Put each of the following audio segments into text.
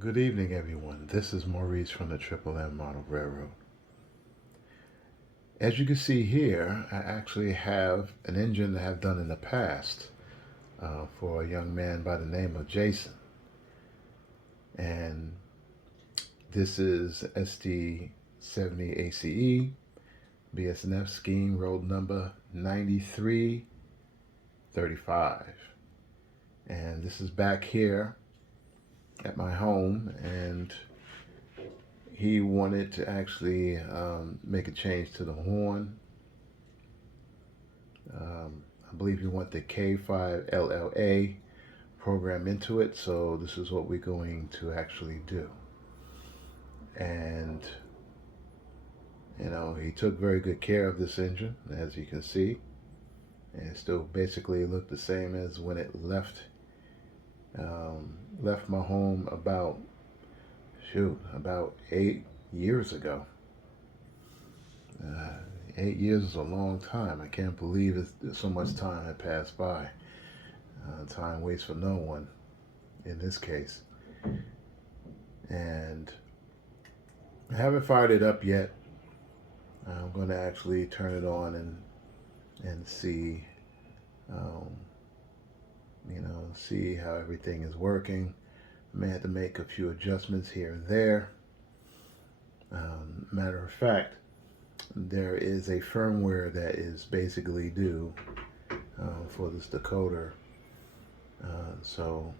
Good evening, everyone. This is Maurice from the Triple M Model Railroad. As you can see here, I actually have an engine that I've done in the past for a young man by the name of Jason. And this is SD70ACe BSNF scheme road number 9335. And this is back here at my home, and he wanted to actually make a change to the horn. I believe he wanted the K5LLA program into it, so this is what we're going to actually do. And he took very good care of this engine, as you can see, and it still basically looked the same as when it left my home about 8 years ago. 8 years is a long time. I can't believe so much time had passed by. Time waits for no one in this case. And I haven't fired it up yet. I'm going to actually turn it on and see, see how everything is working. I may have to make a few adjustments here and there. Matter of fact, there is a firmware that is basically due for this decoder, so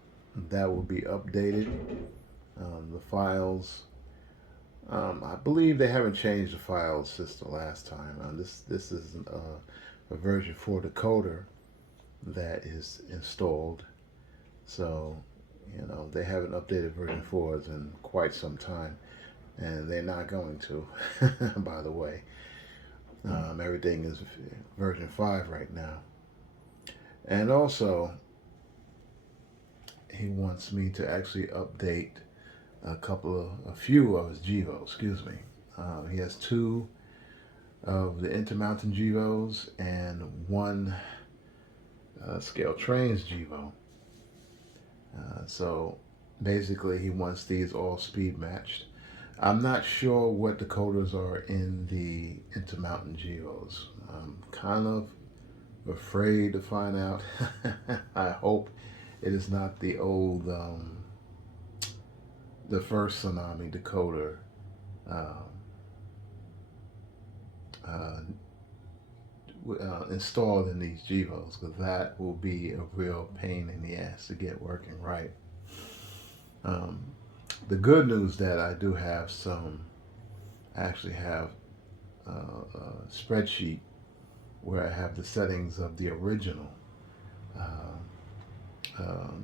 that will be updated. The files, I believe they haven't changed the files since the last time. This is a version 4 decoder that is installed, so they haven't updated version 4s in quite some time, and they're not going to. By the way, everything is version 5 right now. And also, he wants me to actually update a few of his GEVOs. Excuse me. He has 2 of the Intermountain GEVOs and 1 Scale Trains GEVO. So basically, he wants these all speed matched. I'm not sure what decoders are in the Intermountain GEVOs. I'm kind of afraid to find out. I hope it is not the old, the first Tsunami decoder installed in these GEVOs, because that will be a real pain in the ass to get working right. The good news that I do have I actually have a spreadsheet where I have the settings of the original,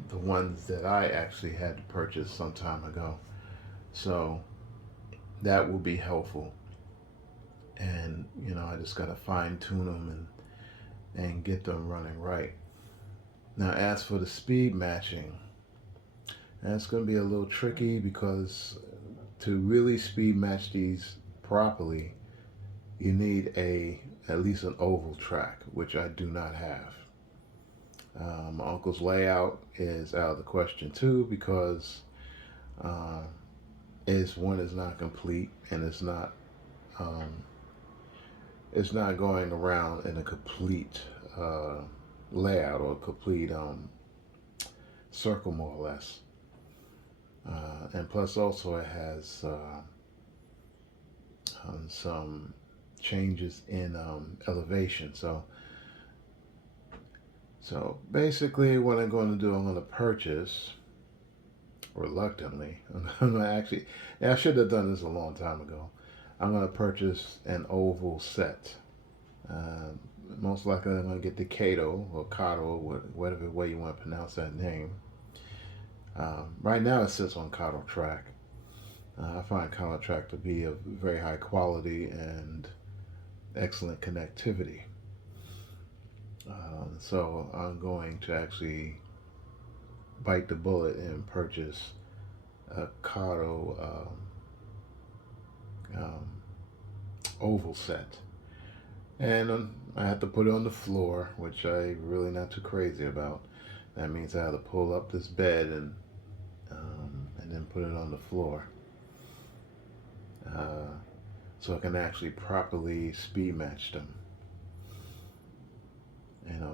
the ones that I actually had to purchase some time ago. So that will be helpful. And I just got to fine tune them and get them running right. Now, as for the speed matching, that's going to be a little tricky, because to really speed match these properly, you need at least an oval track, which I do not have. My uncle's layout is out of the question too, because one is not complete, and it's not going around in a complete layout, or a complete circle, more or less. And plus, also, it has some changes in elevation. So basically, what I'm going to do, I'm going to purchase, reluctantly, I'm going to actually, I should have done this a long time ago. I'm going to purchase an oval set. Most likely, I'm going to get the Kato or Kato, whatever way you want to pronounce that name. Right now, it sits on Kato track. I find Kato track to be of very high quality and excellent connectivity. So I'm going to actually bite the bullet and purchase a Kato oval set. And I have to put it on the floor, which I'm really not too crazy about. That means I have to pull up this bed and then put it on the floor. So I can actually properly speed match them.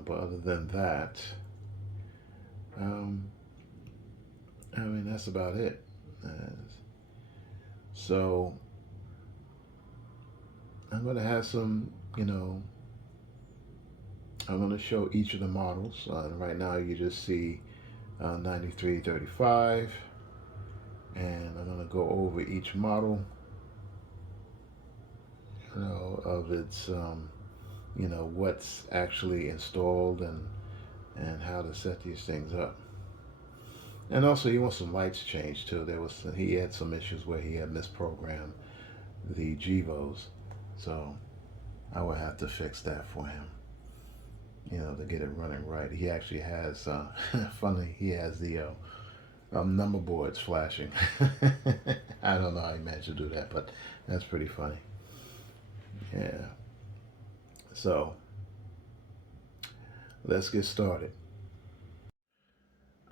But other than that, I mean, that's about it. So I'm going to have some, I'm going to show each of the models. Right now you just see 9335, and I'm going to go over each model, of its, what's actually installed and how to set these things up. And also, he wants some lights changed too. He had some issues where he had misprogrammed the GVOs, so I would have to fix that for him, to get it running right. He actually has, funny, he has the number boards flashing. I don't know how he managed to do that, but that's pretty funny. Yeah. So let's get started.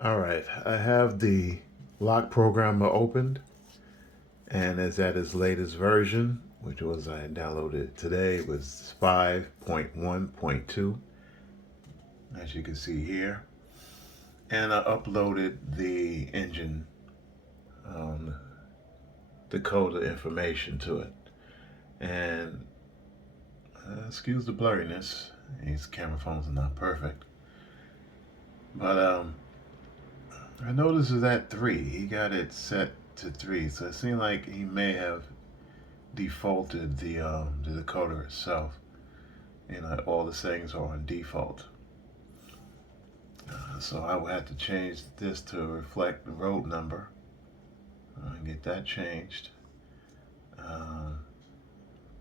All right, I have the lock programmer opened, and it's at its latest version, which was I downloaded today. It was 5.1.2, as you can see here, and I uploaded the engine decoder information to it. And excuse the blurriness; these camera phones are not perfect, but I noticed it's at 3. He got it set to 3, so it seemed like he may have defaulted the decoder itself. All the settings are on default. So I would have to change this to reflect the road number and get that changed.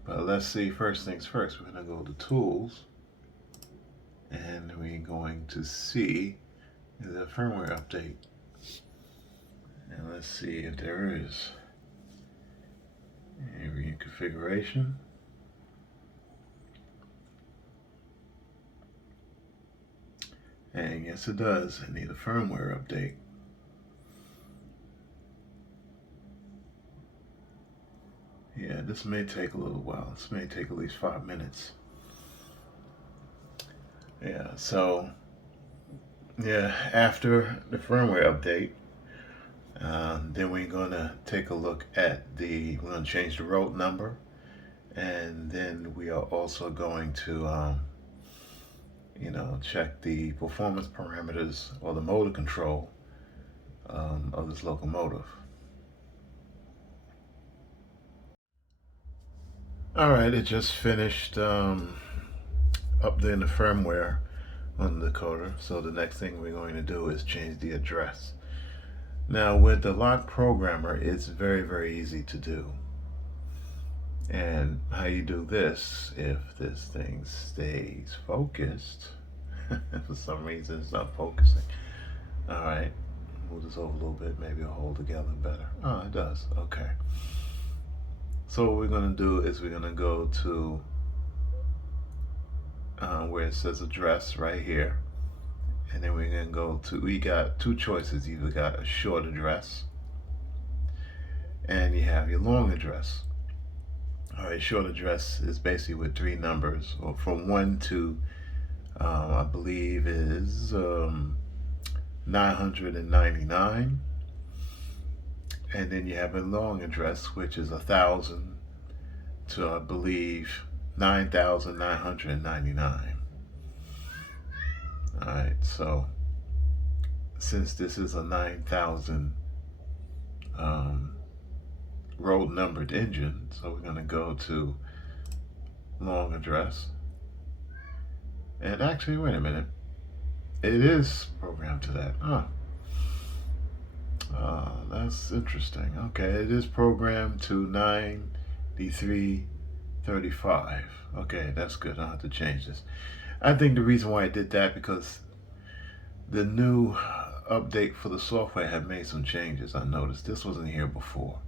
But let's see, first things first, we're going to go to Tools, and we're going to see the firmware update. And let's see if there is. And we're in configuration. And yes, it does. I need a firmware update. Yeah, this may take a little while. This may take at least 5 minutes. Yeah, so yeah, after the firmware update, then we're going to take a look at we're going to change the road number, and then we are also going to, check the performance parameters or the motor control of this locomotive. All right, it just finished updating the firmware on the decoder. So the next thing we're going to do is change the address. Now with the lock programmer, it's very, very easy to do. And how you do this, if this thing stays focused, for some reason it's not focusing. All right, move this over a little bit, maybe it'll hold together better. Oh, it does, okay. So what we're gonna do is we're gonna go to where it says address right here. And then we're gonna go to, we got two choices. You either got a short address and you have your long address. All right, short address is basically with 3 numbers, or from 1 to, I believe is 999. And then you have a long address, which is 1,000 to, I believe, 9,999. All right, so since this is a 9,000 road numbered engine, so we're gonna go to long address. And actually, wait a minute, it is programmed to that. That's interesting. Okay, it is programmed to 9335. Okay, that's good. I'll have to change this. I think the reason why I did that because the new update for the software had made some changes. I noticed this wasn't here before,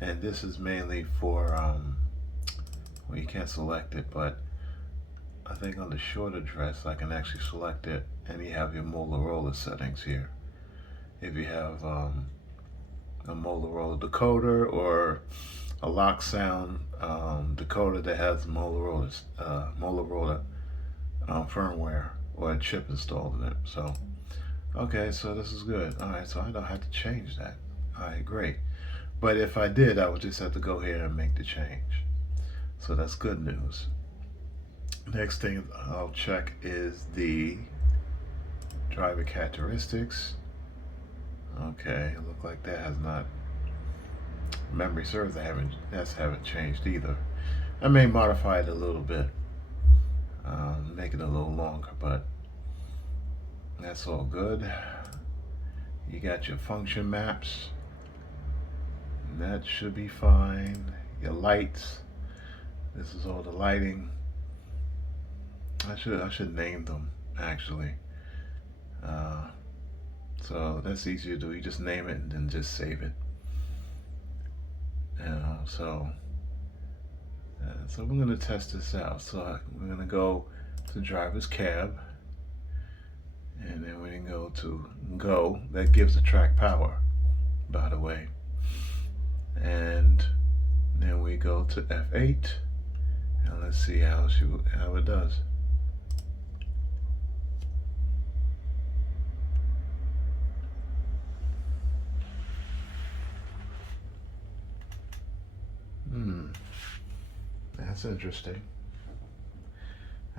and this is mainly for well, you can't select it, but I think on the short address I can actually select it, and you have your Motorola settings here. If you have a Motorola decoder or a lock sound decoder that has Motorola firmware or a chip installed in it. So, okay, so this is good. All right, so I don't have to change that. All right, great. But if I did, I would just have to go here and make the change. So that's good news. Next thing I'll check is the driver characteristics. Okay, it looks like that has not, memory serves haven't changed either. I may modify it a little bit, make it a little longer, but that's all good. You got your function maps. That should be fine. Your lights. This is all the lighting. I should name them actually. So that's easy to do. You just name it and then just save it. So we're gonna test this out. So we're gonna go to driver's cab, and then we can go to go. That gives the track power, by the way. And then we go to F8, and let's see how it does. That's interesting.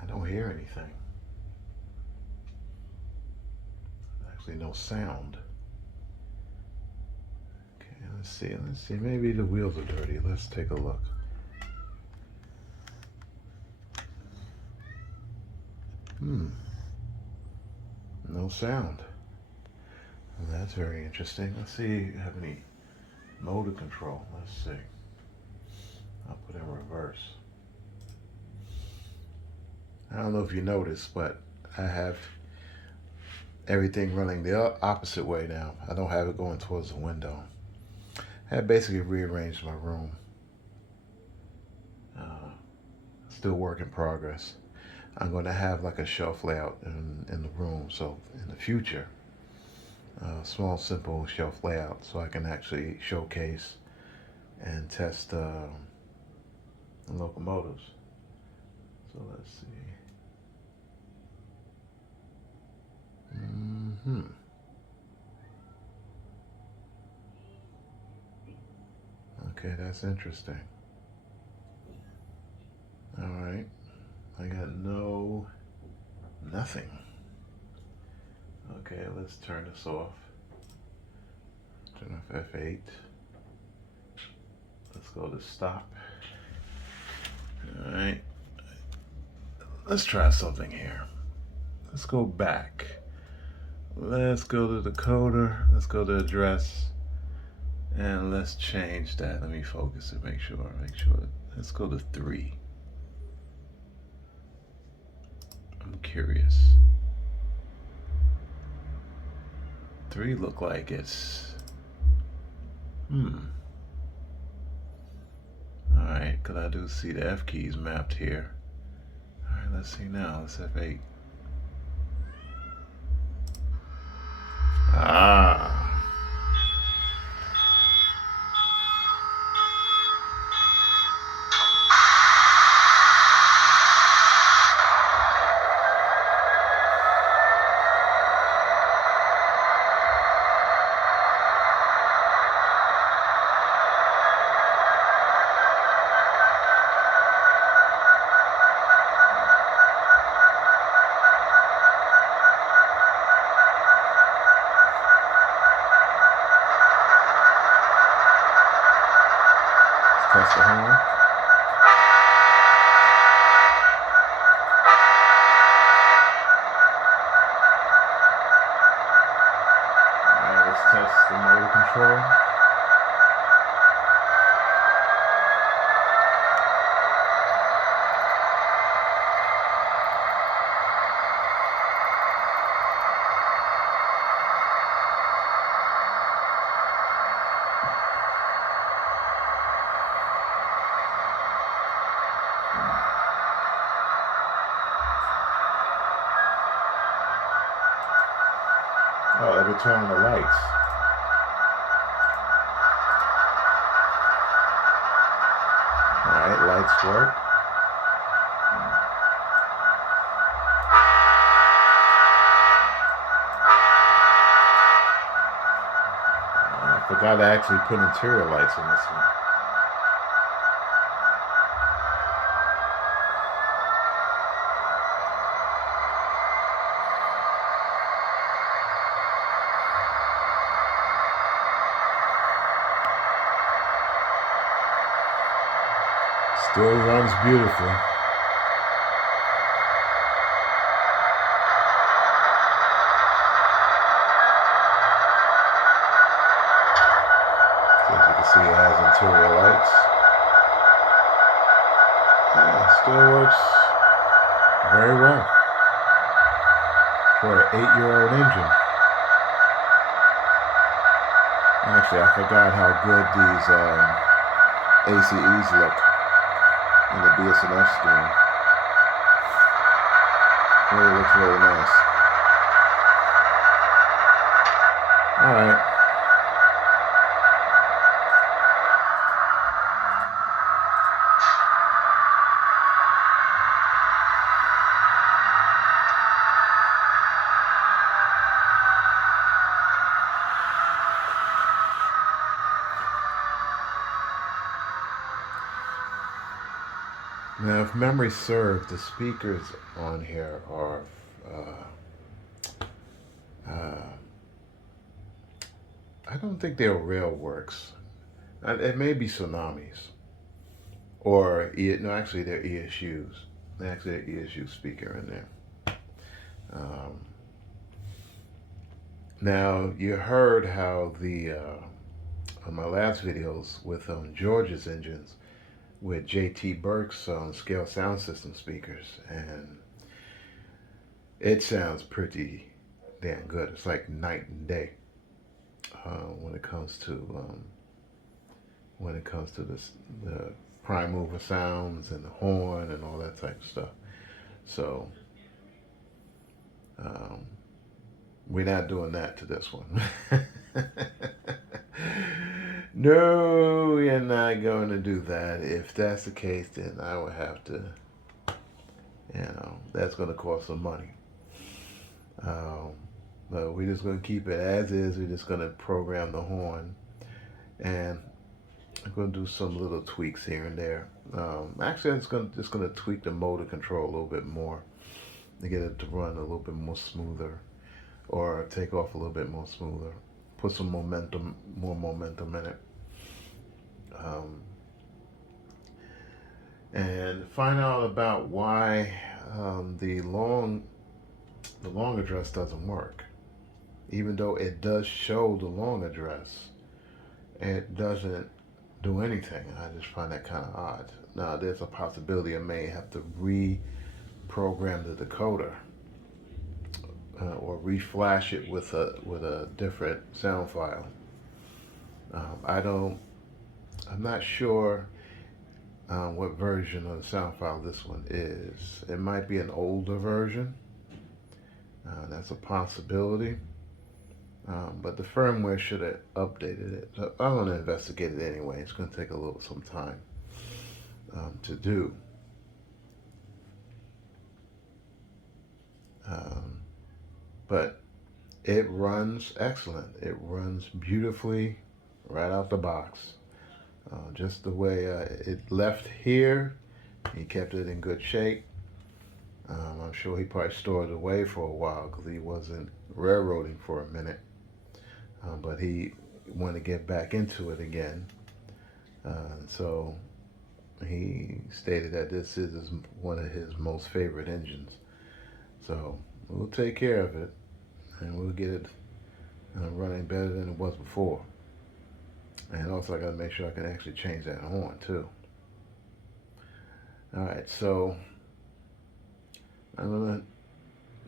I don't hear anything. Actually, no sound. Okay, let's see. Maybe the wheels are dirty. Let's take a look. No sound. Well, that's very interesting. Let's see if you have any motor control. Let's see. I'll put in reverse. I don't know if you noticed, but I have everything running the opposite way now. I don't have it going towards the window. I have basically rearranged my room. Still work in progress. I'm going to have like a shelf layout in the room, so in the future, small simple shelf layout, so I can actually showcase and test the locomotives. So let's see. Okay, that's interesting. All right, I got nothing. Okay, let's turn this off. Turn off F8. Let's go to stop. All right, let's try something here. Let's go back. Let's go to the decoder. Let's go to address, and let's change that. Let me focus it. Make sure. Let's go to 3. I'm curious. 3 look like it's. Alright, because I do see the F keys mapped here. Alright, let's see now. Let's F8. Press the horn. Alright, let's test the motor control. Oh, let me turn on the lights. lights work. I forgot to actually put interior lights in this one. Still runs beautifully. So as you can see, it has interior lights. Yeah, still works very well for an 8-year-old engine. Actually, I forgot how good these ACEs look in the BS&F scheme. Really looks really nice. Alright. Now, if memory serves, the speakers on here are I don't think they're Railworks. It may be Tsunamis. Or, no, actually, they're ESUs. Actually, an ESU speaker in there. Now, you heard how on my last videos with George's engines, with JT Burke's scale sound system speakers, and it sounds pretty damn good. It's like night and day when it comes to the prime mover sounds and the horn and all that type of stuff. So we're not doing that to this one. No, we're not going to do that. If that's the case, then I would have to, that's going to cost some money. But we're just going to keep it as is. We're just going to program the horn, and I'm going to do some little tweaks here and there. Actually, I'm just going to tweak the motor control a little bit more to get it to run a little bit more smoother, or take off a little bit more smoother. Put some more momentum in it. And find out about why the long address doesn't work. Even though it does show the long address, it doesn't do anything. I just find that kind of odd. Now, there's a possibility I may have to reprogram the decoder or reflash it with a different sound file. I'm not sure what version of the sound file this one is. It might be an older version. That's a possibility. But the firmware should have updated it. So I'm going to investigate it anyway. It's going to take some time to do. But it runs excellent. It runs beautifully right out the box. Just the way it left here, he kept it in good shape. I'm sure he probably stored it away for a while because he wasn't railroading for a minute. But he wanted to get back into it again. So he stated that this is one of his most favorite engines. So we'll take care of it, and we'll get it running better than it was before. And also I got to make sure I can actually change that horn too. Alright, so I'm going to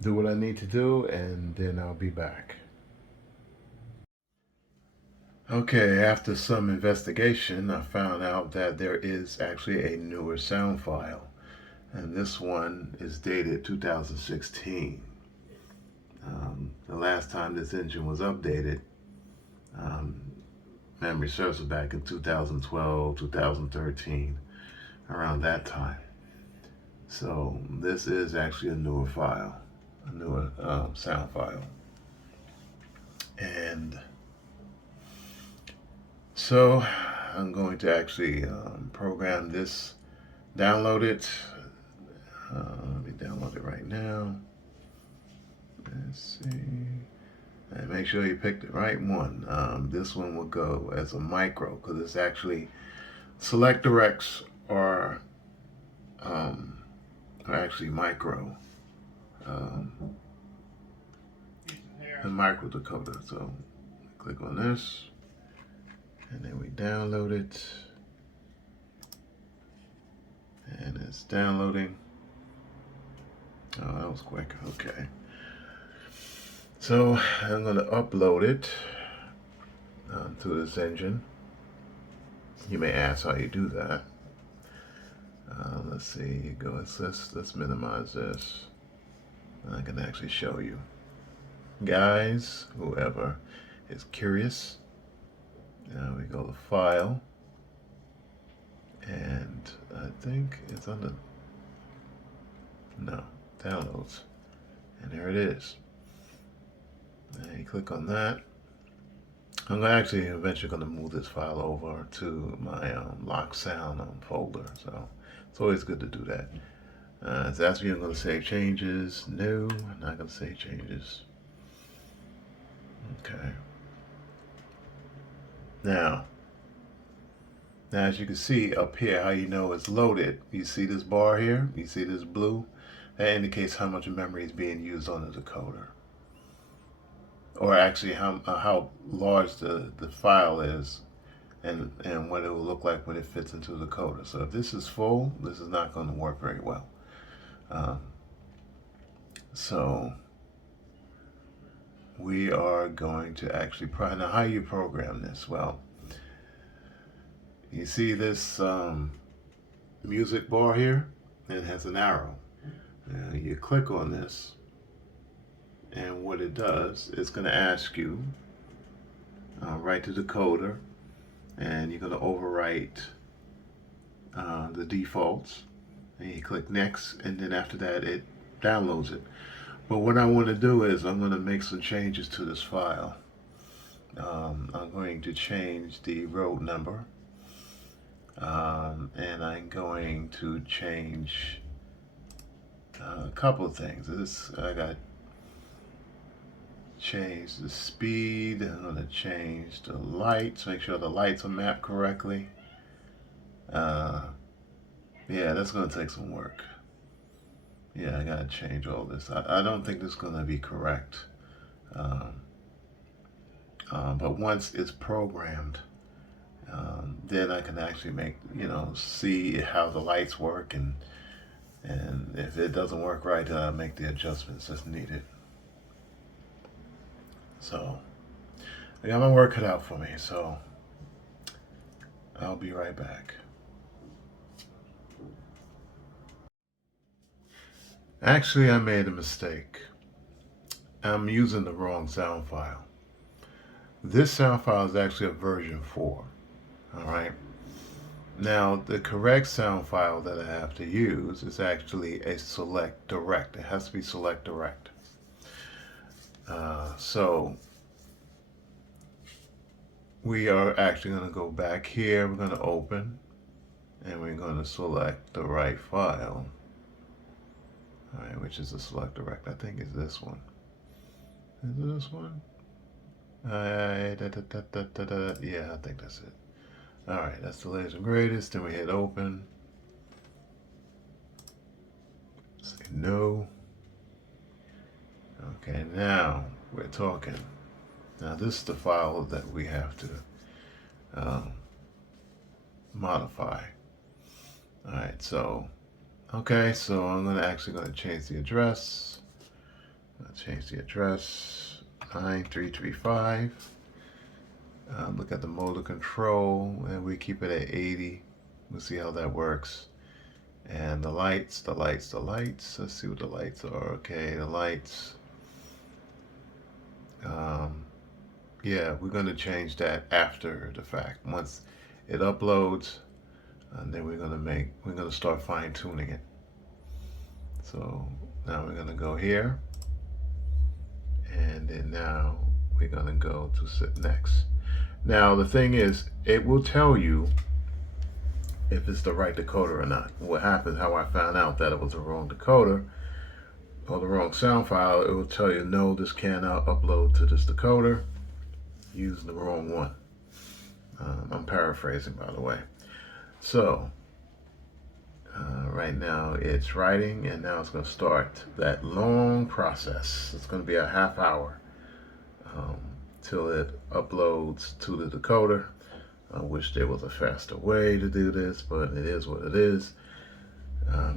do what I need to do, and then I'll be back. Okay, after some investigation, I found out that there is actually a newer sound file. And this one is dated 2016. The last time this engine was updated, memory serves back in 2012, 2013. around that time. So this is actually a newer file, a newer sound file. And so I'm going to actually program this, download it. Let me download it right now. Let's see. And make sure you pick the right one. This one will go as a micro because it's actually select directs are actually micro. A micro decoder. So click on this, and then we download it, and it's downloading. Oh, that was quick. Okay. So I'm going to upload it to this engine. You may ask how you do that. Let's see. Let's minimize this. I can actually show you. Guys, whoever is curious, now we go to File, and I think it's under Downloads, and there it is. And you click on that. I'm actually eventually going to move this file over to my lock sound folder, so it's always good to do that. It's asking me I'm going to save changes. No, I'm not going to save changes. Okay. Now, as you can see up here, how you know it's loaded. You see this bar here? You see this blue? That indicates how much memory is being used on the decoder. Or actually how large the file is, and what it will look like when it fits into the decoder. So if this is full, this is not going to work very well. So we are going to actually now how you program this? Well, you see this music bar here, and it has an arrow. You click on this, and what it does, it's going to ask you write the decoder, and you're going to overwrite the defaults, and you click next, and then after that it downloads it. But what I want to do is I'm going to make some changes to this file. I'm going to change the road number, and I'm going to change a couple of things. I got change the speed. I'm going to change the lights, make sure the lights are mapped correctly. Yeah, that's going to take some work. Yeah, I got to change all this. I don't think this is going to be correct. But once it's programmed, then I can actually see how the lights work, and if it doesn't work right, then I'll make the adjustments that's needed. So I got my work cut out for me, so I'll be right back. Actually, I made a mistake. I'm using the wrong sound file. This sound file is actually a version 4. Alright. Now, the correct sound file that I have to use is actually a select direct. It has to be select direct. So we are actually going to go back here. We're going to open, and we're going to select the right file. Alright, which is a select direct. I think it's this one. Is it this one? Yeah, I think that's it. Alright, that's the latest and greatest. Then we hit open. Say no. Okay, now we're talking. Now this is the file that we have to modify. Alright, so okay, so I'm actually going to change the address. I'll change the address 9335. Look at the motor control, and we keep it at 80. We'll see how that works. And the lights. Let's see what the lights are. Okay, the lights. Yeah, we're going to change that after the fact. Once it uploads, And then we're gonna start fine tuning it. So now we're gonna go here, and then now we're gonna go to sit next. Now the thing is, it will tell you if it's the right decoder or not. What happened, how I found out that it was the wrong decoder or the wrong sound file, it will tell you, no, this cannot upload to this decoder, using the wrong one. I'm paraphrasing, by the way. So right now it's writing, and now it's going to start that long process. It's going to be a half hour till it uploads to the decoder. I wish there was a faster way to do this, but it is what it is.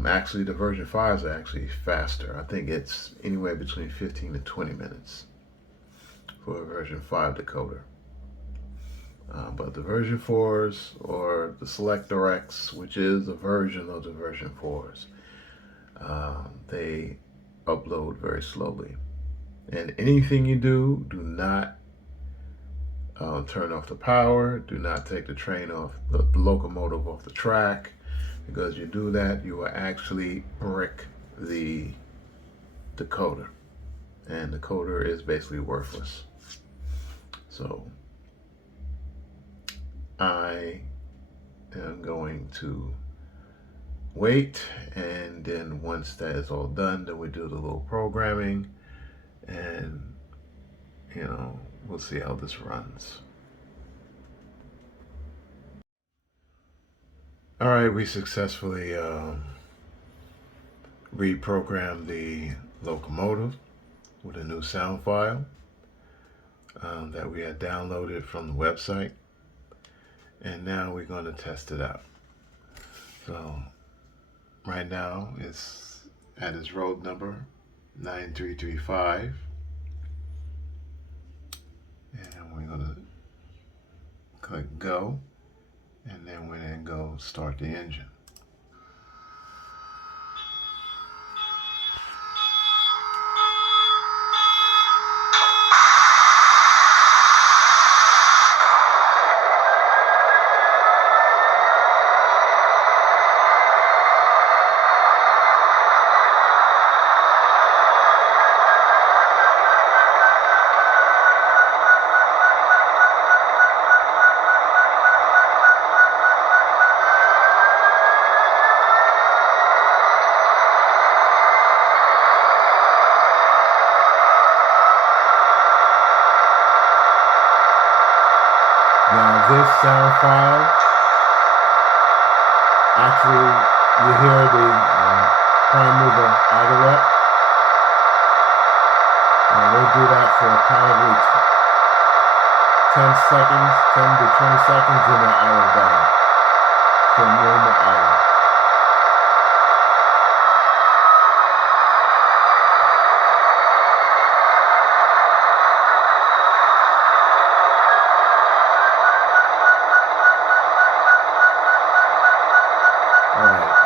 Actually, the version 5 is actually faster. I think it's anywhere between 15 to 20 minutes for a version 5 decoder. But the version 4s, or the Select Directs, which is a version of the version 4s, they upload very slowly. And anything you do, do not turn off the power, do not take the train off, the locomotive off the track, because you do that, you will actually brick the decoder. And the decoder is basically worthless. So I am going to wait, and then once that is all done, then we do the little programming, and we'll see how this runs. All right, we successfully reprogrammed the locomotive with a new sound file that we had downloaded from the website. And now we're going to test it out. So right now it's at its road number 9335. And we're going to click go. And then we're going to go start the engine. Now this sound file, actually you hear the prime mover idle up. And we'll do that for probably 10 seconds, 10 to 20 seconds, and then idle down to a normal idle.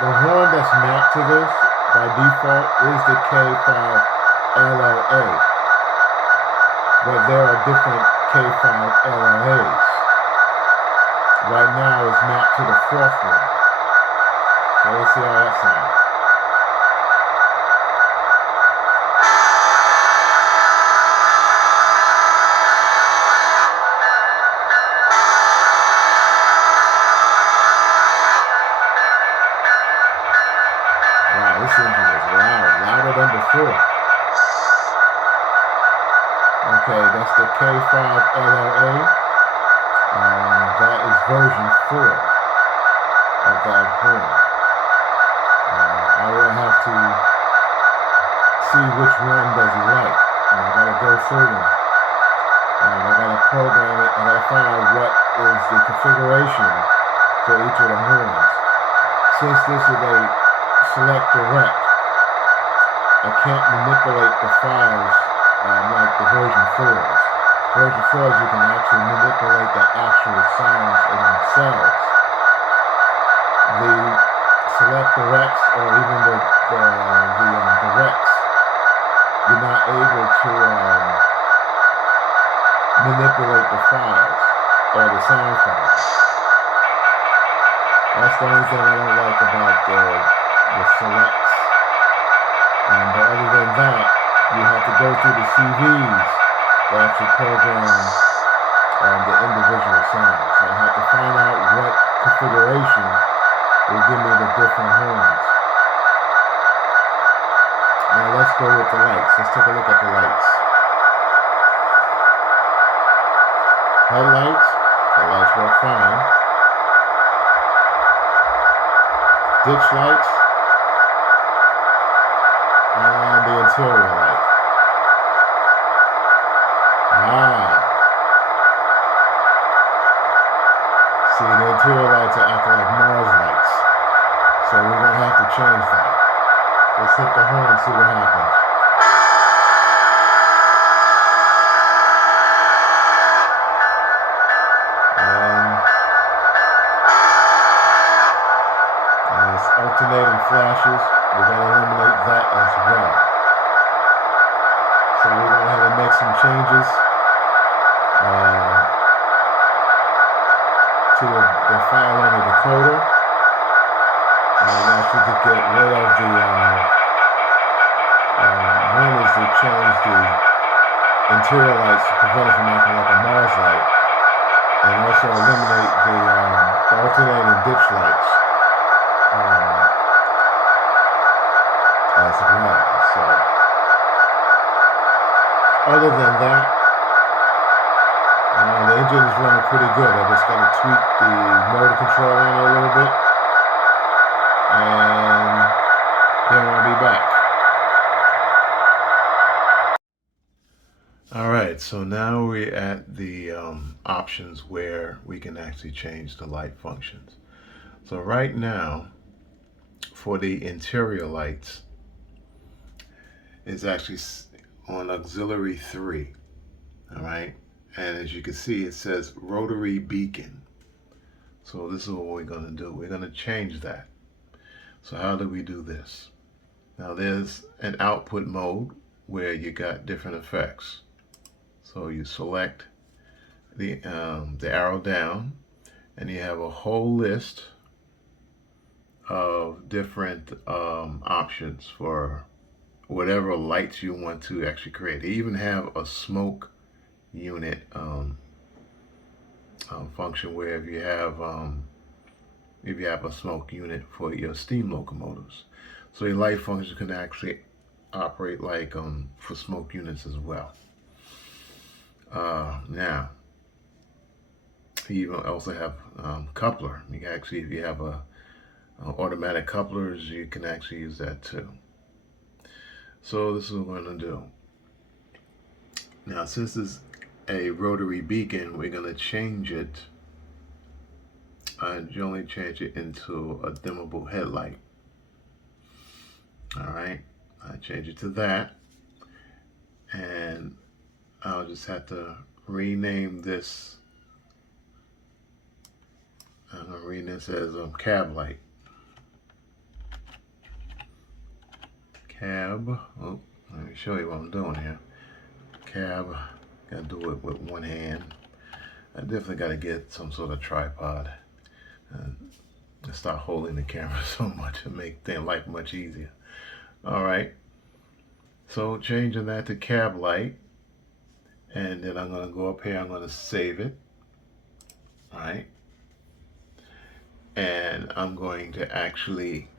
The horn that's mapped to this by default is the K5LLA, but there are different K5LLAs. Right now it's mapped to the 4th one. So let's see how that sounds. This engine is loud, louder than before. Okay, that's the K5LLA. That is version 4 of that horn. I will have to see which one does he like. I gotta go through them. I gotta program it. I gotta find out what is the configuration for each of the horns. Since this is a Select Direct, I can't manipulate the files like the version 4s. Version 4s, you can actually manipulate the actual sounds in themselves. The Select Directs, or even the Directs, you're not able to manipulate the files or the sound files. That's That's the only thing I don't like about the selects. But other than that, you have to go through the CVs to actually program the individual sounds. So I have to find out what configuration will give me the different horns. Now let's go with the lights. Let's take a look at the lights. Headlights, the lights work fine. Ditch lights, and the interior light. See, the interior lights are acting like Mars lights. So we're going to have to change that. Let's hit the horn and see what happens. And it's alternating flashes. We're going to eliminate that as well. So we're going to have to make some changes to the file on the decoder. And actually to get rid of the, one is to change the interior lights to prevent it from acting like a Mars light. And also eliminate the alternating ditch lights as well. So, other than that, the engine is running pretty good. I just got to tweak the motor control on it a little bit, and then I'll be back. All right, so now we're at the options where we can actually change the light functions. So right now, for the interior lights, it's actually on auxiliary 3, all right? And as you can see, it says rotary beacon. So this is what we're gonna do. We're gonna change that. So how do we do this? Now there's an output mode where you got different effects. So you select the arrow down, and you have a whole list of different options for whatever lights you want to actually create. They even have a smoke unit function where if you have a smoke unit for your steam locomotives, so your light function can actually operate like for smoke units as well. Now you even also have coupler. You can actually, if you have automatic couplers, you can actually use that too. So this is what we're going to do. Now since it's a rotary beacon, we're going to change it. I generally change it into a dimmable headlight. All right, I change it to that, and I'll just have to rename this. I'm going to rename this as cab light. Cab, oh, let me show you what I'm doing here. Cab, gotta do it with one hand. I definitely gotta get some sort of tripod and start holding the camera so much and make things life much easier. All right, so changing that to cab light, and then I'm gonna go up here, I'm gonna save it, all right? And I'm going to actually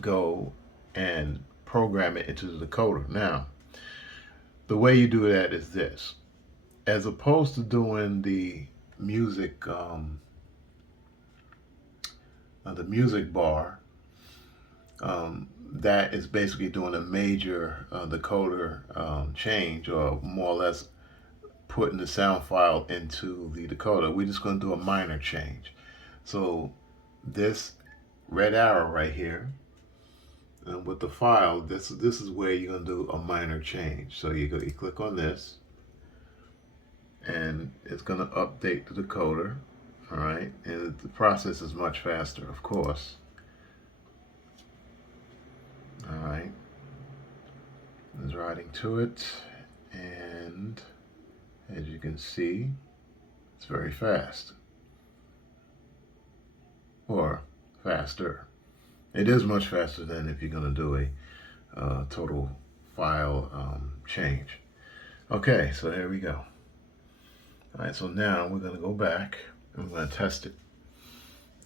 go and program it into the decoder. Now, the way you do that is this. As opposed to doing the music bar, that is basically doing a major decoder change, or more or less putting the sound file into the decoder. We're just going to do a minor change. So this red arrow right here, and with the file, this is where you're going to do a minor change. So you click on this, and it's going to update the decoder. All right, and the process is much faster, of course. All right, it's writing to it, and as you can see, it's very fast. Or faster. It is much faster than if you're going to do a total file change. Okay, so there we go. All right, so now we're going to go back and we're going to test it.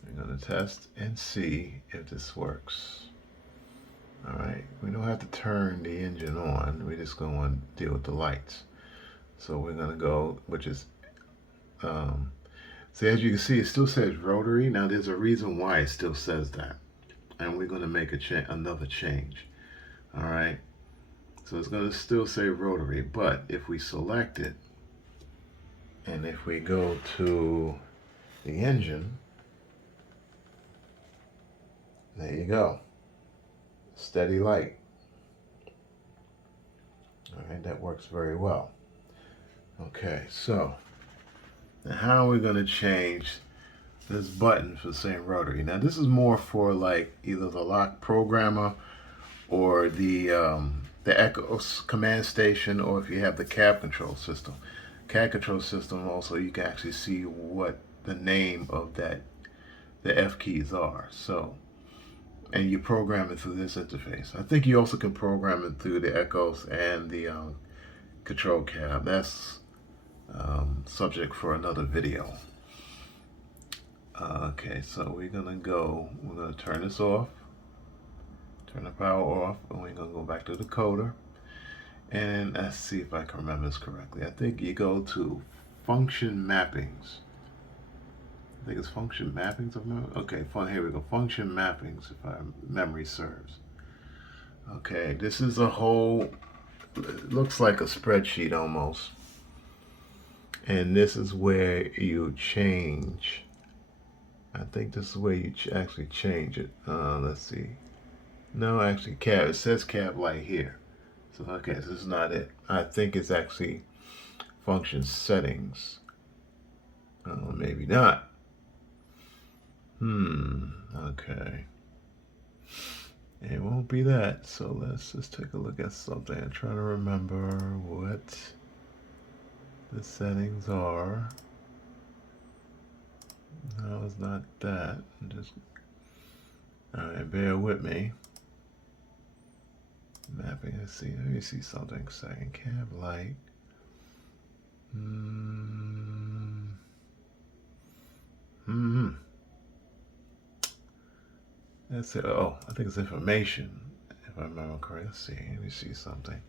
We're going to test and see if this works. All right, we don't have to turn the engine on. We're just going to want to deal with the lights. So we're going to go, which is, so as you can see, it still says rotary. Now there's a reason why it still says that. And we're going to make another change. All right, so it's going to still say rotary, but if we select it, and if we go to the engine, there you go. Steady light. All right, that works very well. Okay, so now how are we going to change this button for saying rotary? Now this is more for like either the lock programmer or the Echo command station, or if you have the cab control system. Cab control system also, you can actually see what the name of the F keys are. So, and you program it through this interface. I think you also can program it through the Echoes and the control cab. That's subject for another video. Okay, so we're gonna turn this off, turn the power off, and we're gonna go back to the decoder. And let's see if I can remember this correctly. I think you go to function mappings. I think it's function mappings. Okay, here we go. Function mappings, if my memory serves. Okay, this is a whole, it looks like a spreadsheet almost. And this is where you change. I think this is where you actually change it. Let's see. No, actually, cab. It says cab light here. So, okay, this is not it. I think it's actually function settings. Maybe not. Okay. It won't be that. So let's just take a look at something. I'm trying to remember what the settings are. No, it's not that. Alright, bear with me. Mapping, let's see. Let me see something. Second cab light. That's it. Oh, I think it's information. If I remember correctly. Let's see. Let me see something.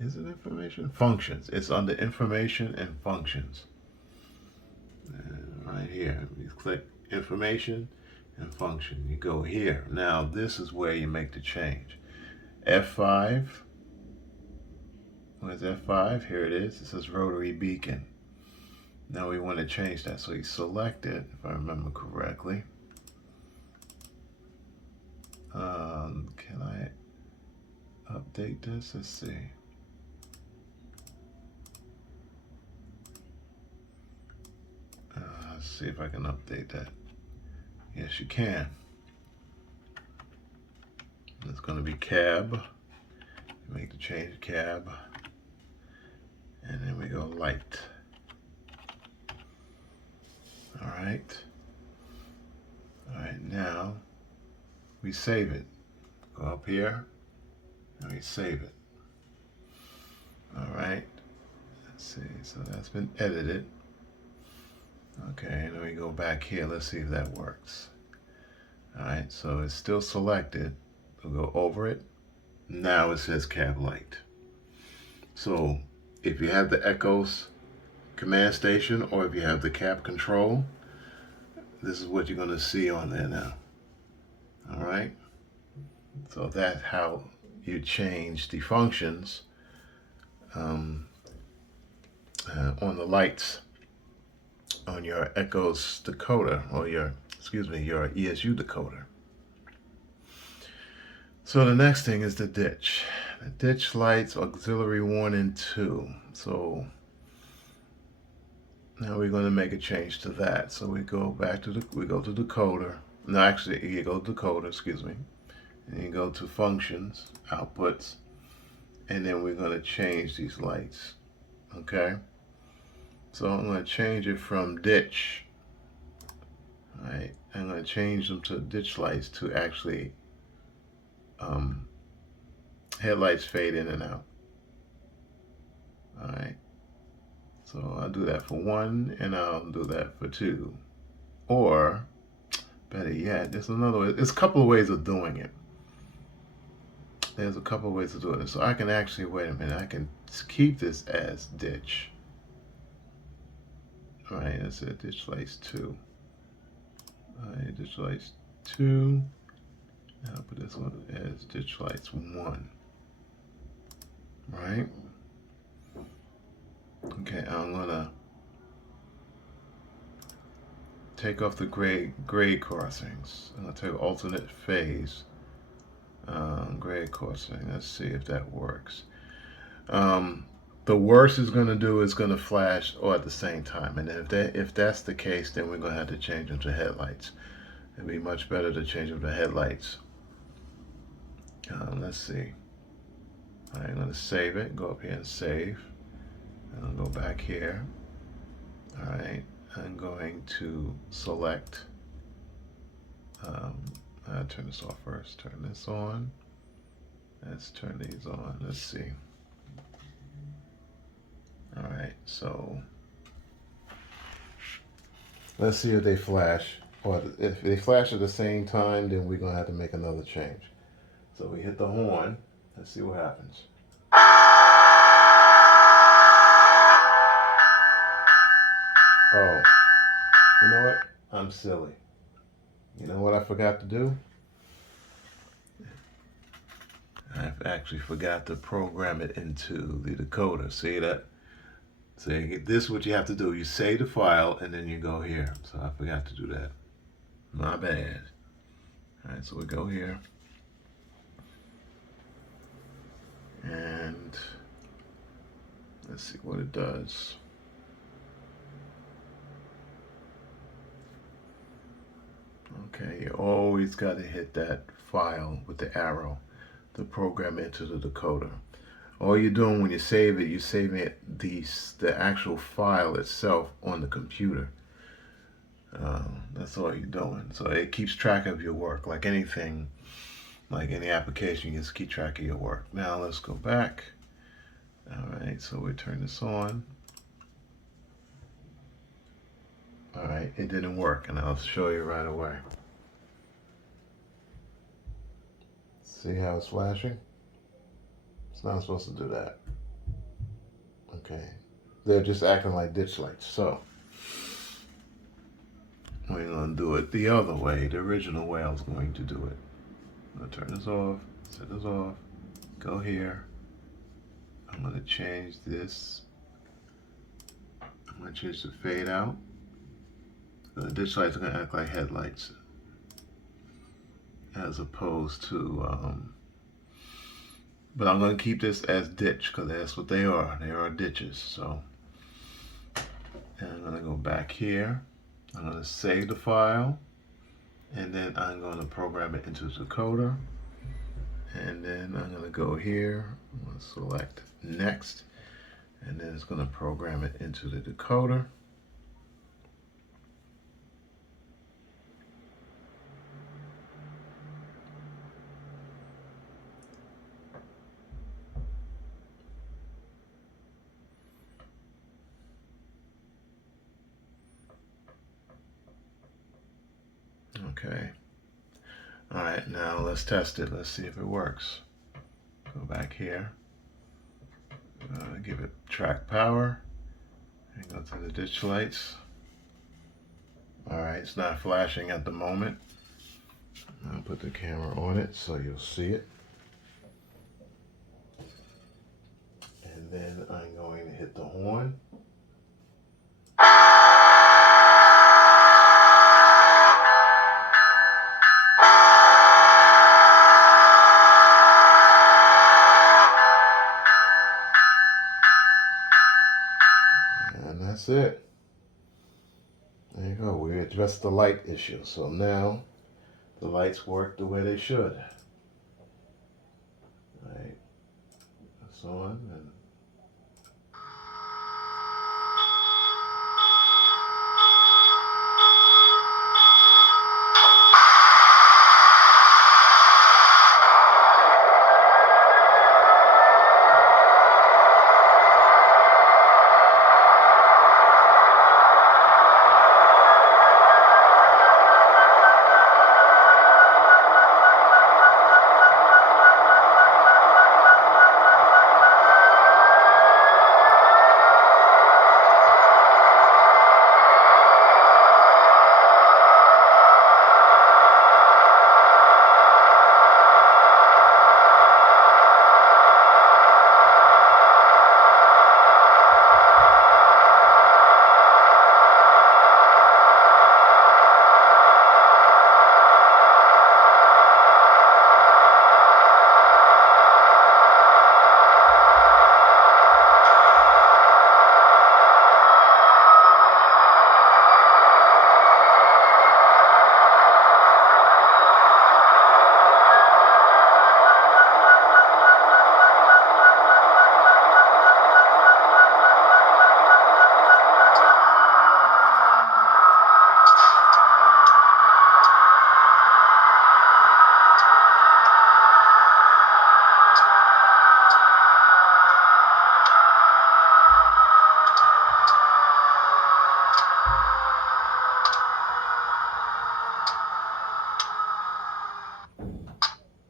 Is it information? Functions. It's under information and functions. Right here. You click information and function. You go here. Now this is where you make the change. F5. Where's F5? Here it is. It says rotary beacon. Now we want to change that. So you select it, if I remember correctly. Can I update this? Let's see. Let's see if I can update that. Yes, you can. It's going to be cab. Make the change cab. And then we go light. All right. All right, now we save it. Go up here and we save it. All right. Let's see. So that's been edited. Okay, and then we go back here. Let's see if that works. All right, so it's still selected. We'll go over it. Now it says cab light. So if you have the Echoes command station or if you have the cab control, this is what you're going to see on there now. All right. So that's how you change the functions on the lights on your Echoes decoder, or your ESU decoder. So the next thing is the ditch. The ditch lights, auxiliary warning 2. So now we're going to make a change to that. So we go back to decoder. No, actually, you go to decoder, excuse me. And you go to functions, outputs, and then we're going to change these lights. Okay? So I'm going to change it from ditch. All right, I'm going to change them to ditch lights to actually headlights fade in and out. All right. So I'll do that for 1, and I'll do that for 2. Or, better yet, there's another way. There's a couple of ways of doing it. There's a couple of ways of doing it. So I can actually, wait a minute, I can keep this as ditch. All right, that's it, ditch lights 2. All right, ditch lights 2. And I'll put this one as ditch lights 1. Right? Okay, I'm gonna take off the grade crossings. I'm gonna take alternate phase grade crossing. Let's see if that works. The worst it's gonna do is gonna flash all at the same time, and if that's the case, then we're gonna have to change them to headlights. It'd be much better to change them to headlights. Let's see. All right, I'm gonna save it. Go up here and save. And I'll go back here. All right, I'm going to select. I'll turn this off first. Turn this on. Let's turn these on. Let's see. All right, so let's see if they flash. Or if they flash at the same time, then we're gonna have to make another change. So we hit the horn. Let's see what happens. Oh, you know what? I'm silly. You know what I forgot to do? I actually forgot to program it into the decoder. See that? So this is what you have to do. You save the file and then you go here. So I forgot to do that. My bad. All right, so we go here. And let's see what it does. Okay, you always got to hit that file with the arrow to program into the decoder. All you're doing when you save it, you're saving it the actual file itself on the computer. That's all you're doing. So it keeps track of your work, like anything, like any application, you just keep track of your work. Now let's go back. All right, so we turn this on. All right, it didn't work, and I'll show you right away. See how it's flashing? It's not supposed to do that. Okay, they're just acting like ditch lights. So we're gonna do it the other way, the original way I was going to do it. I'm gonna turn this off, set this off, go here. I'm gonna change this. I'm gonna change the fade out. The ditch lights are gonna act like headlights, as opposed to, but I'm gonna keep this as ditch because that's what they are. They are ditches. So, and I'm gonna go back here. I'm gonna save the file, and then I'm gonna program it into the decoder. And then I'm gonna go here. I'm gonna select next, and then it's gonna program it into the decoder. Okay. All right, now let's test it. Let's see if it works. Go back here. Give it track power. And go to the ditch lights. All right, it's not flashing at the moment. I'll put the camera on it so you'll see it. And then I'm going to hit the horn. And that's it. There you go. We addressed the light issue. So now the lights work the way they should. All right. That's on. And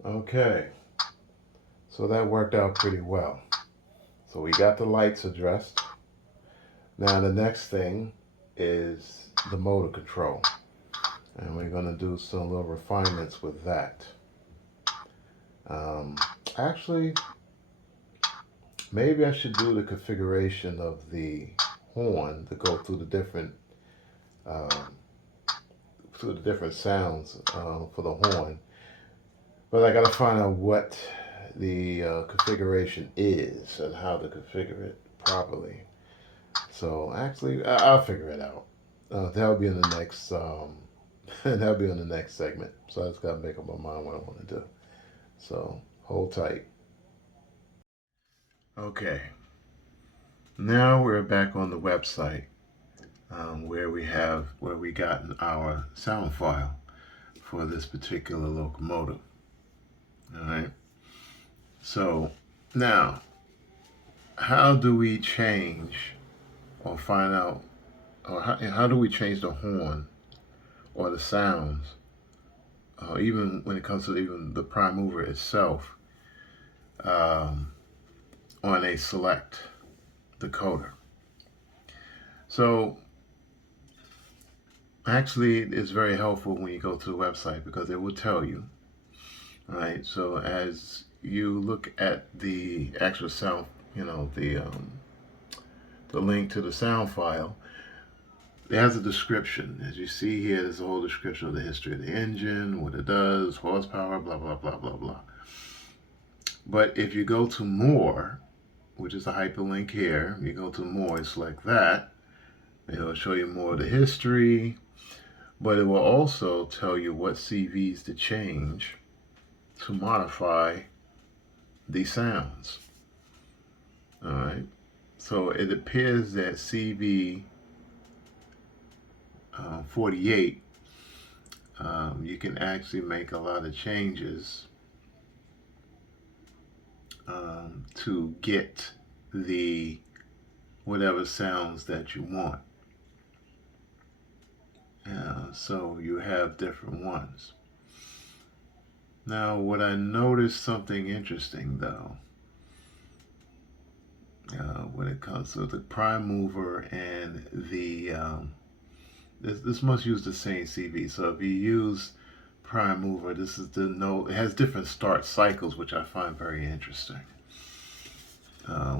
Okay, so that worked out pretty well. So we got the lights addressed. Now the next thing is the motor control. And we're going to do some little refinements with that. Um, Actually, maybe I should do the configuration of the horn to go um, through the different sounds for the horn. But I got to find out what the configuration is and how to configure it properly. So actually, I'll figure it out. That'll be in the next. That'll be in the next segment. So I just got to make up my mind what I want to do. So hold tight. Okay, now we're back on the website where we gotten our sound file for this particular locomotive. All right. So now, how do we change or find out, or how do we change the horn or the sounds, even when it comes to even the prime mover itself, um, on a select decoder? So actually, it's very helpful when you go to the website because it will tell you. Right. So as you look at the actual sound, the link to the sound file, it has a description. As you see here, there's a whole description of the history of the engine, what it does, horsepower, blah blah blah blah blah. But if you go to more, which is a hyperlink here, you go to more, select that. It will show you more of the history, but it will also tell you what CVs to change to modify the sounds. All right. So it appears that CV 48, you can actually make a lot of changes to get the whatever sounds that you want. So you have different ones. Now, what I noticed something interesting though, when it comes to the prime mover and the this must use the same CV. So if you use prime mover, this is the note. It has different start cycles, which I find very interesting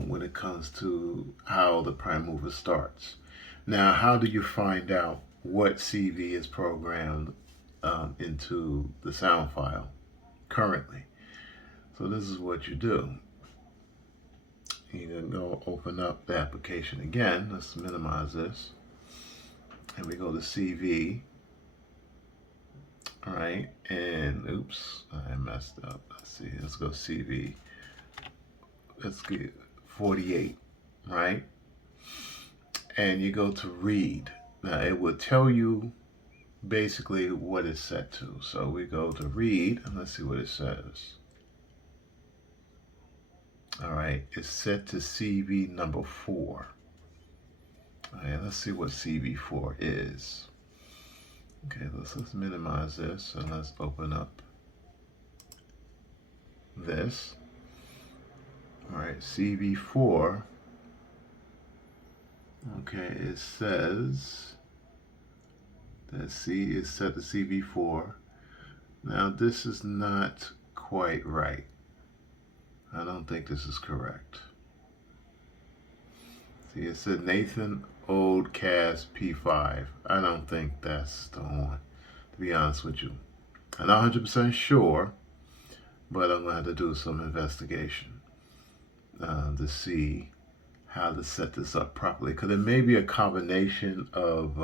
when it comes to how the prime mover starts. Now, how do you find out what CV is programmed into the sound file currently? So this is what you do. You can go open up the application again. Let's minimize this. And we go to CV. All right, and oops, I messed up. Let's see, let's go CV. Let's get 48, right? And you go to read. Now it will tell you basically what it's set to. So we go to read, and let's see what it says. All right, it's set to CV number 4. All right, let's see what CV4 is. Okay, let's minimize this and let's open up this. All right, CV4. Okay, it says that C is set to CV4. Now this is not quite right. I don't think this is correct. See, it said Nathan Old Cast P5. I don't think that's the one, to be honest with you. I'm not 100% sure, but I'm going to have to do some investigation to see how to set this up properly. Because it may be a combination of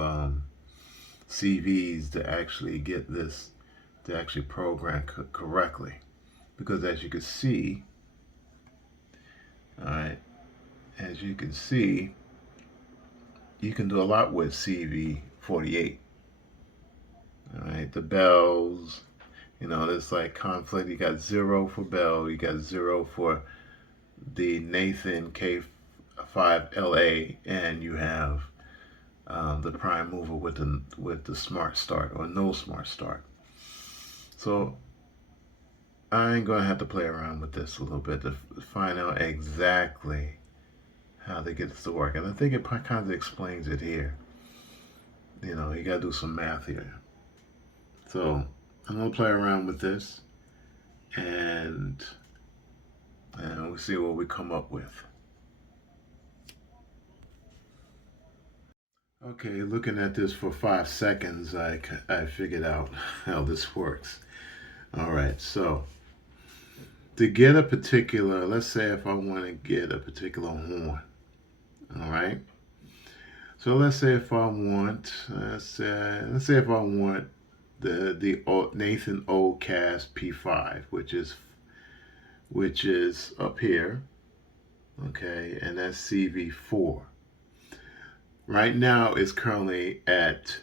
CVs to actually get this, to actually program correctly. Because as you can see, all right, as you can see, you can do a lot with CV48. All right, the bells, there's like conflict. You got 0 for bell, you got 0 for the Nathan K5LA, and you have the prime mover with the smart start or no smart start. So I'm going to have to play around with this a little bit to find out exactly how to get this to work. And I think it kind of explains it here. You know, you got to do some math here. So I'm going to play around with this and we'll see what we come up with. Okay, looking at this for 5 seconds, I figured out how this works. All right, so to get a particular, let's say if I want to get a particular horn, all right. So let's say if I want, let's say if I want the Nathan Oldcast P5, which is up here, okay, and that's CV4. Right now, it's currently at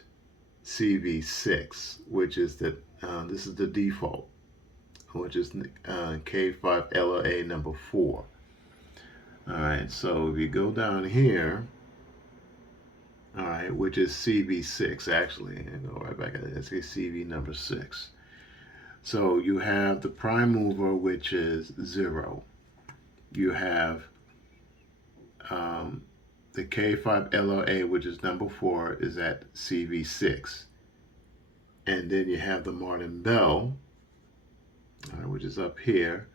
CV6, which is this is the default, which is K5LA number 4. All right, so if you go down here, all right, which is CV6 actually, and go right back at it. Let's say CV number 6. So you have the prime mover, which is 0. You have the K5LA, which is number 4, is at CV6. And then you have the Martin Bell, which is up here,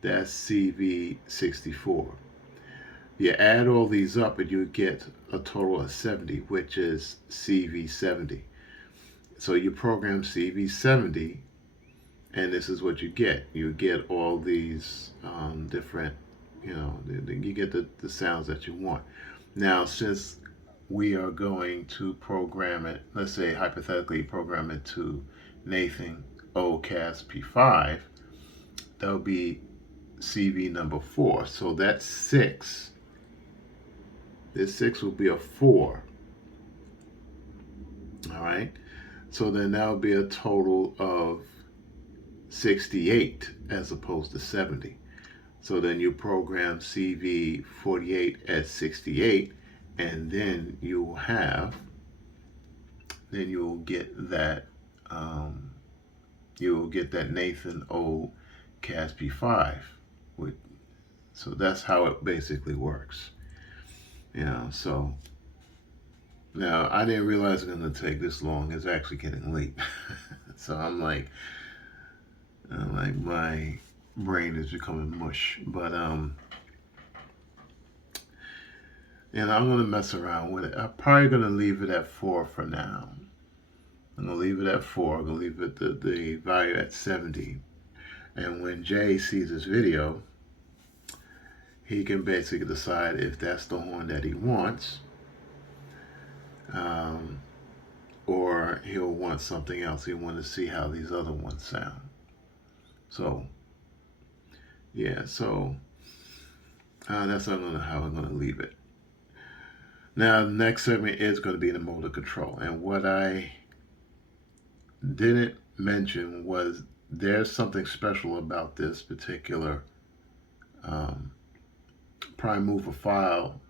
that's CV64. You add all these up and you get a total of 70, which is CV70. So you program CV70, and this is what you get. You get all these different, you know, you get the sounds that you want. Now, since we are going to program it, let's say hypothetically program it to Nathan Oldcast P5, that'll be CV number 4. So that's 6. This 6 will be a 4. All right. So then that'll be a total of 68 as opposed to 70. So then you program CV48 at 68, and then you'll get that Nathan Oldcast P5. So that's how it basically works. You know, so now I didn't realize it was going to take this long. It's actually getting late. So I'm like my brain is becoming mush. But and I'm gonna mess around with it. I'm probably gonna leave it at 4 for now. I'm gonna leave it at 4. I'm gonna leave it the value at 70. And when Jay sees this video, he can basically decide if that's the horn that he wants, or he'll want something else. He'll want to see how these other ones sound. So yeah, so that's how I'm gonna leave it. Now, the next segment is going to be the motor control. And what I didn't mention was there's something special about this particular prime mover file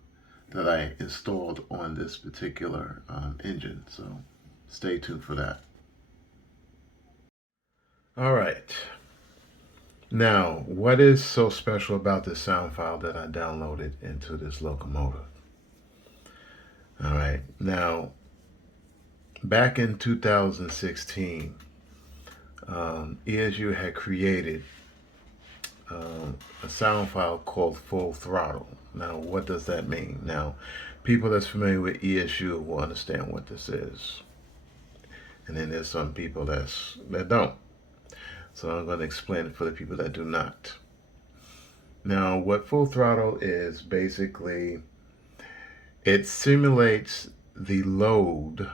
that I installed on this particular engine. So stay tuned for that. All right. Now, what is so special about this sound file that I downloaded into this locomotive? All right, now, back in 2016, ESU had created a sound file called Full Throttle. Now, what does that mean? Now, people that's familiar with ESU will understand what this is. And then there's some people that don't. So I'm going to explain it for the people that do not. Now, what Full Throttle is basically, it simulates the load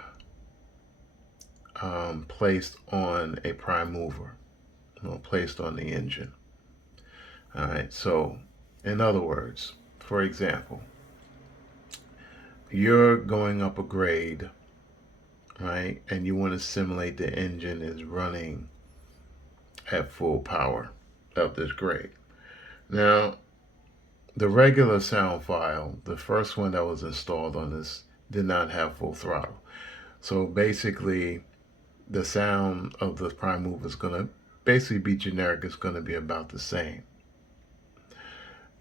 placed on a prime mover, placed on the engine. All right, so in other words, for example, you're going up a grade, right, and you want to simulate the engine is running at full power of this grade. Now, the regular sound file, the first one that was installed on this, did not have Full Throttle. So basically, the sound of the prime mover is going to basically be generic. It's going to be about the same.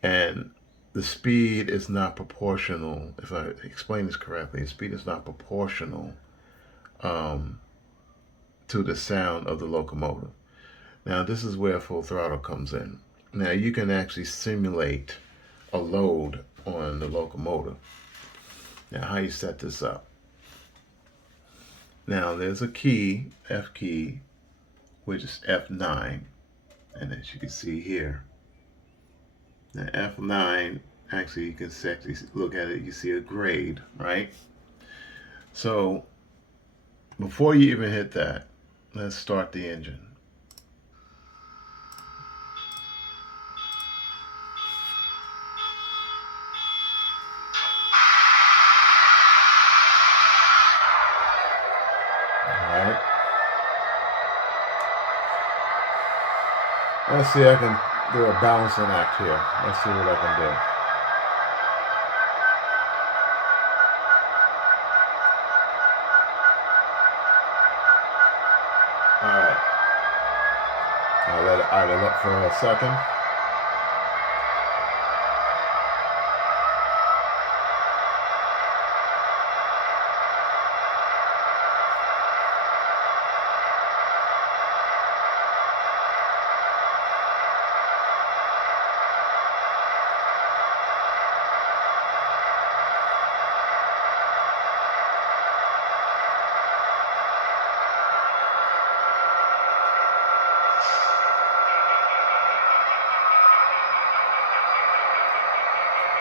And the speed is not proportional. If I explain this correctly, the speed is not proportional to the sound of the locomotive. Now, this is where full throttle comes in. Now, you can actually simulate a load on the locomotive. Now, how you set this up? Now, there's a key, F key, which is F9. And as you can see here, the F9, actually, you can actually look at it, you see a grade, right? So, before you even hit that, let's start the engine. Alright. Let's see, I can do a balancing act here. Let's see what I can do. Alright. I'll let it idle up for a second.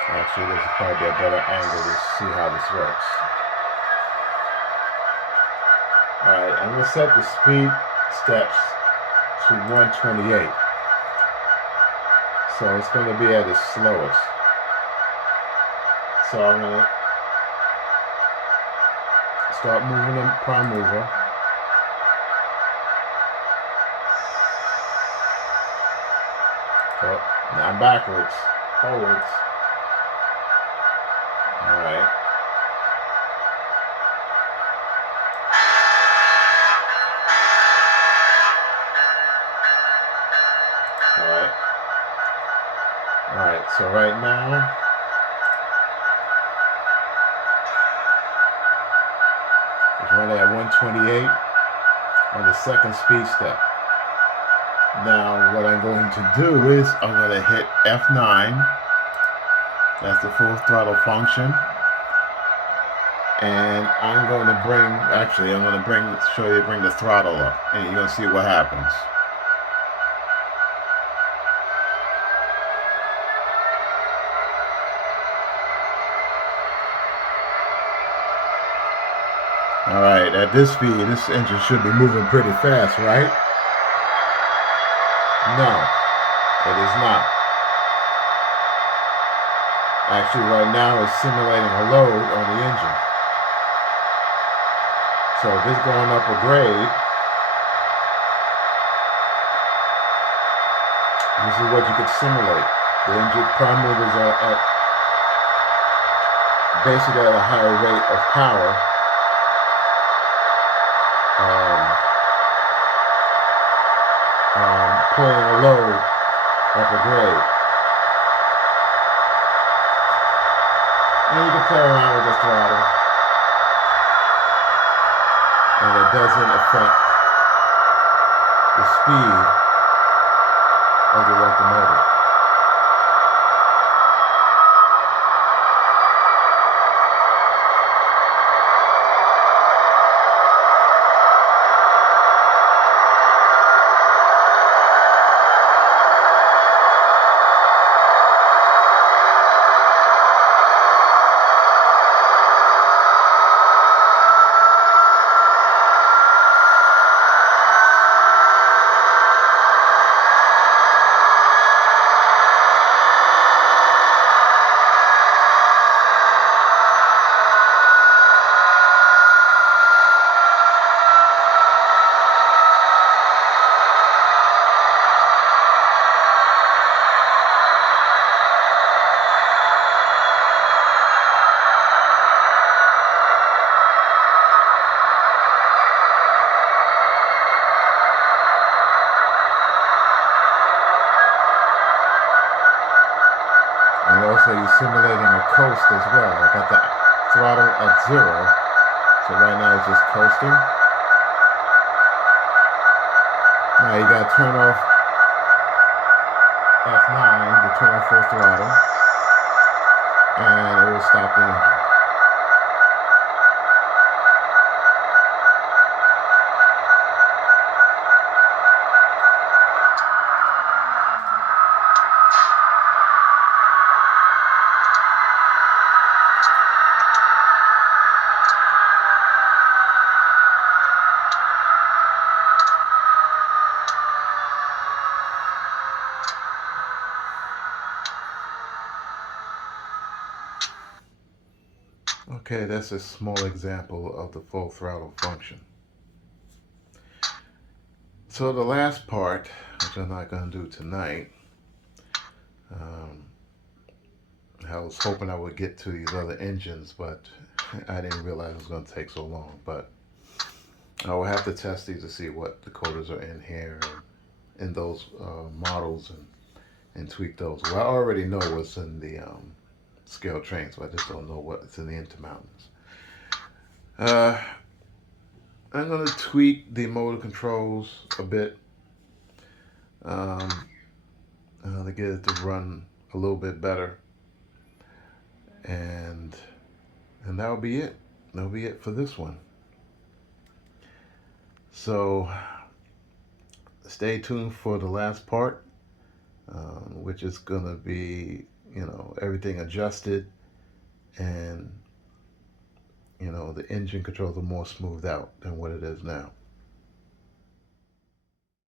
Actually, this will probably be a better angle to see how this works. Alright, I'm going to set the speed steps to 128. So it's going to be at its slowest. So I'm going to start moving the prime mover. Oh, not backwards, forwards. Alright. Alright. Alright, so right now, it's running at 128 on the second speed step. Now, what I'm going to do is I'm going to hit F9. That's the full throttle function. And I'm going to bring the throttle up. And you're going to see what happens. Alright, at this speed, this engine should be moving pretty fast, right? No, it is not. Actually, right now it's simulating a load on the engine. So if it's going up a grade, this is what you could simulate. The engine prime movers are basically at a higher rate of power. Pulling a load up a grade. And you can play around with the throttle. And it doesn't affect the speed of the locomotive. so you're simulating a coast as well. I got the throttle at 0, so right now it's just coasting. Now you got to turn off F9 to turn off full throttle, and it will stop the engine. Okay, that's a small example of the full throttle function. So the last part, which I'm not going to do tonight, I was hoping I would get to these other engines, but I didn't realize it was going to take so long. But I will have to test these to see what decoders are in here and in those models and tweak those. Well, I already know what's in the scale train, so I just don't know what's in the Intermountains. I'm going to tweak the motor controls a bit to get it to run a little bit better, and that'll be it. That'll be it for this one. So stay tuned for the last part, which is going to be, everything adjusted, and the engine controls are more smoothed out than what it is now.